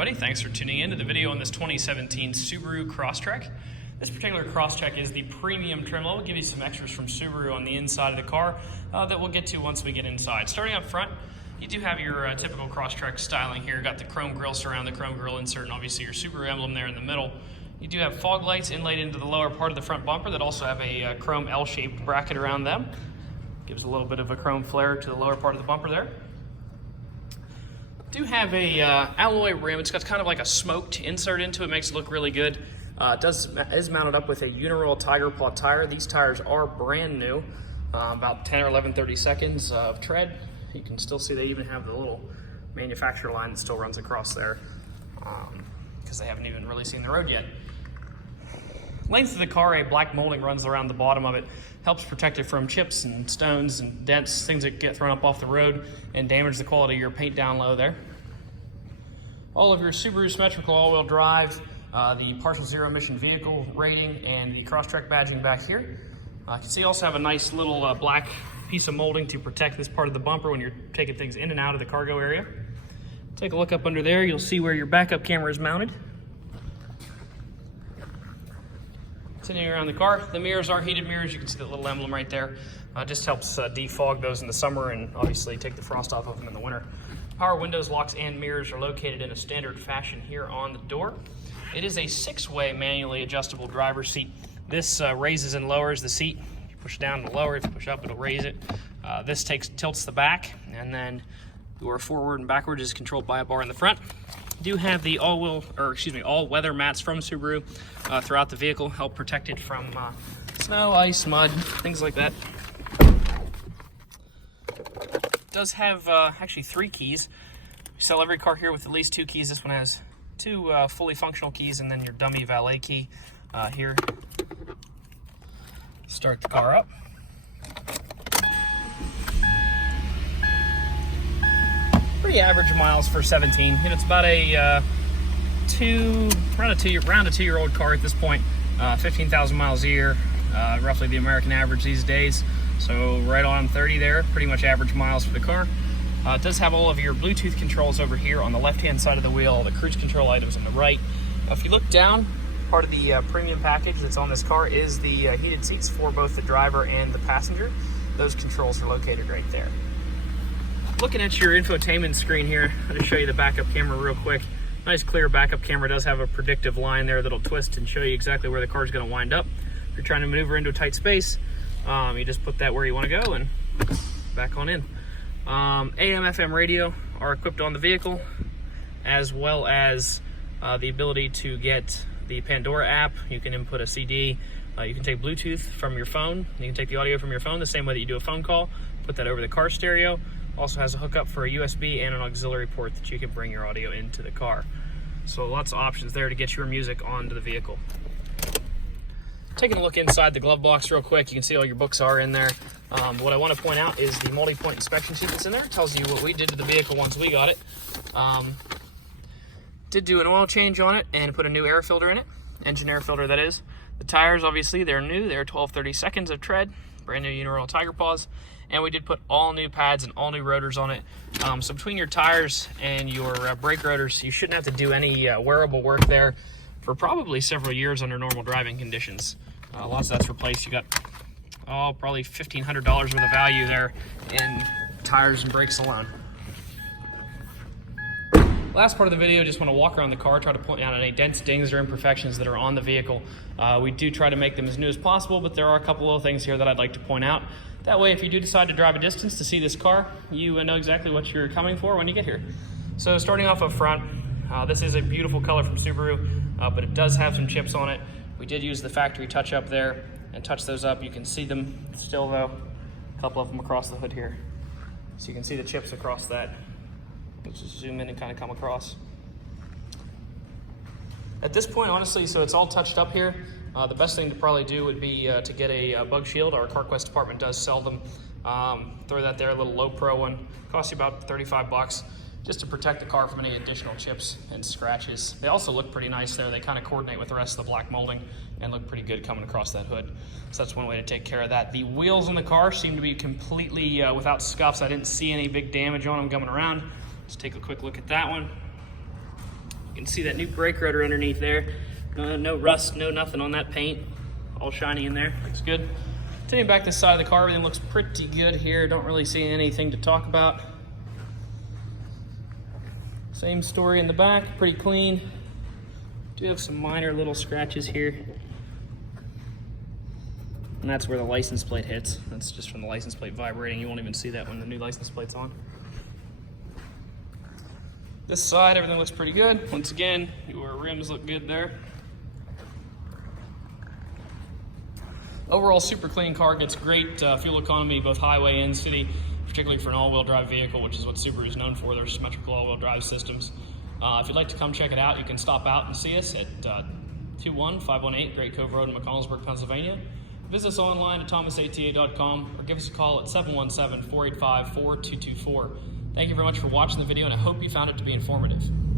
everybody. Thanks for tuning in to the video on this 2017 Subaru Crosstrek. This particular Crosstrek is the premium trim level. We'll give you some extras from Subaru on the inside of the car that we'll get to once we get inside. Starting up front, you do have your typical Crosstrek styling here. Got the chrome grille surround, the chrome grille insert, and obviously your Subaru emblem there in the middle. You do have fog lights inlaid into the lower part of the front bumper that also have a chrome L-shaped bracket around them. Gives a little bit of a chrome flare to the lower part of the bumper there. Do have a alloy rim. It's got kind of like a smoked insert into it. Makes it look really good. It is mounted up with a UNIROYAL Tiger Paw tire. These tires are brand new, about 10 or 11, 30 seconds of tread. You can still see they even have the little manufacturer line that still runs across there because they haven't even really seen the road yet. Length of the car, a black molding runs around the bottom of it. Helps protect it from chips and stones and dents, things that get thrown up off the road and damage the quality of your paint down low there. All of your Subaru symmetrical all-wheel drive, the partial zero emission vehicle rating, and the Crosstrek badging back here. You can see you also have a nice little black piece of molding to protect this part of the bumper when you're taking things in and out of the cargo area. Take a look up under there, you'll see where your backup camera is mounted. Continuing around the car, the mirrors are heated mirrors. You can see the little emblem right there. Just helps defog those in the summer and obviously take the frost off of them in the winter. Power windows, locks, and mirrors are located in a standard fashion here on the door. It is a 6-way manually adjustable driver's seat. This raises and lowers the seat. If you push down, it'll lower. If you push up, it'll raise it. This tilts the back, and then your forward and backward is controlled by a bar in the front. Do have the all-weather mats from Subaru throughout the vehicle, help protect it from snow, ice, mud, things like that. Does have actually 3 keys. We sell every car here with at least 2 keys. This one has 2 fully functional keys and then your dummy valet key here. Start the car up. Pretty average miles for 17, and it's about a around a 2-year-old car at this point. 15,000 miles a year, roughly the American average these days. So right on 30 there, pretty much average miles for the car. It does have all of your Bluetooth controls over here on the left-hand side of the wheel, all the cruise control items on the right. If you look down, part of the premium package that's on this car is the heated seats for both the driver and the passenger. Those controls are located right there. Looking at your infotainment screen here, I'll just show you the backup camera real quick. Nice clear backup camera. Does have a predictive line there that'll twist and show you exactly where the car's going to wind up. If you're trying to maneuver into a tight space, you just put that where you want to go and back on in. AM, FM radio are equipped on the vehicle, as well as the ability to get the Pandora app. You can input a CD. You can take Bluetooth from your phone. You can take the audio from your phone the same way that you do a phone call. Put that over the car stereo. Also has a hookup for a USB and an auxiliary port that you can bring your audio into the car. So lots of options there to get your music onto the vehicle. Taking a look inside the glove box real quick, you can see all your books are in there. What I want to point out is the multi-point inspection sheet that's in there. It tells you what we did to the vehicle once we got it. Did do an oil change on it and put a new air filter in it. Engine air filter, that is. The tires, obviously, they're new. They're 12-30 seconds of tread. Brand new UNIROYAL Tiger Paws. And we did put all new pads and all new rotors on it. So between your tires and your brake rotors, you shouldn't have to do any wearable work there for probably several years under normal driving conditions. Lots of that's replaced. You got probably $1,500 worth of value there in tires and brakes alone. Last part of the video, just want to walk around the car, try to point out any dents, dings, or imperfections that are on the vehicle. We do try to make them as new as possible, but there are a couple little things here that I'd like to point out. That way, if you do decide to drive a distance to see this car, you know exactly what you're coming for when you get here. So starting off up front, this is a beautiful color from Subaru, but it does have some chips on it. We did use the factory touch-up there and touch those up. You can see them still, though, a couple of them across the hood here. So you can see the chips across that. Let's just zoom in and kind of come across. At this point, honestly, so it's all touched up here. The best thing to probably do would be to get a bug shield. Our CarQuest department does sell them. Throw that there, a little low pro one. Costs you about 35 bucks just to protect the car from any additional chips and scratches. They also look pretty nice there. They kind of coordinate with the rest of the black molding and look pretty good coming across that hood. So that's one way to take care of that. The wheels on the car seem to be completely without scuffs. I didn't see any big damage on them coming around. Let's take a quick look at that one. can see that new brake rotor underneath there. No rust, no nothing on that paint. All shiny in there, looks good. Taking back this side of the car, everything looks pretty good here. Don't really see anything to talk about. Same story in the back, pretty clean. Do have some minor little scratches here. And that's where the license plate hits. That's just from the license plate vibrating. You won't even see that when the new license plate's on. This side, everything looks pretty good. Once again, your rims look good there. Overall, super clean car, gets great fuel economy, both highway and city, particularly for an all-wheel drive vehicle, which is what Subaru is known for, their symmetrical all-wheel drive systems. If you'd like to come check it out, you can stop out and see us at 21518 Great Cove Road in McConnellsburg, Pennsylvania. Visit us online at thomasata.com or give us a call at 717-485-4224. Thank you very much for watching the video, and I hope you found it to be informative.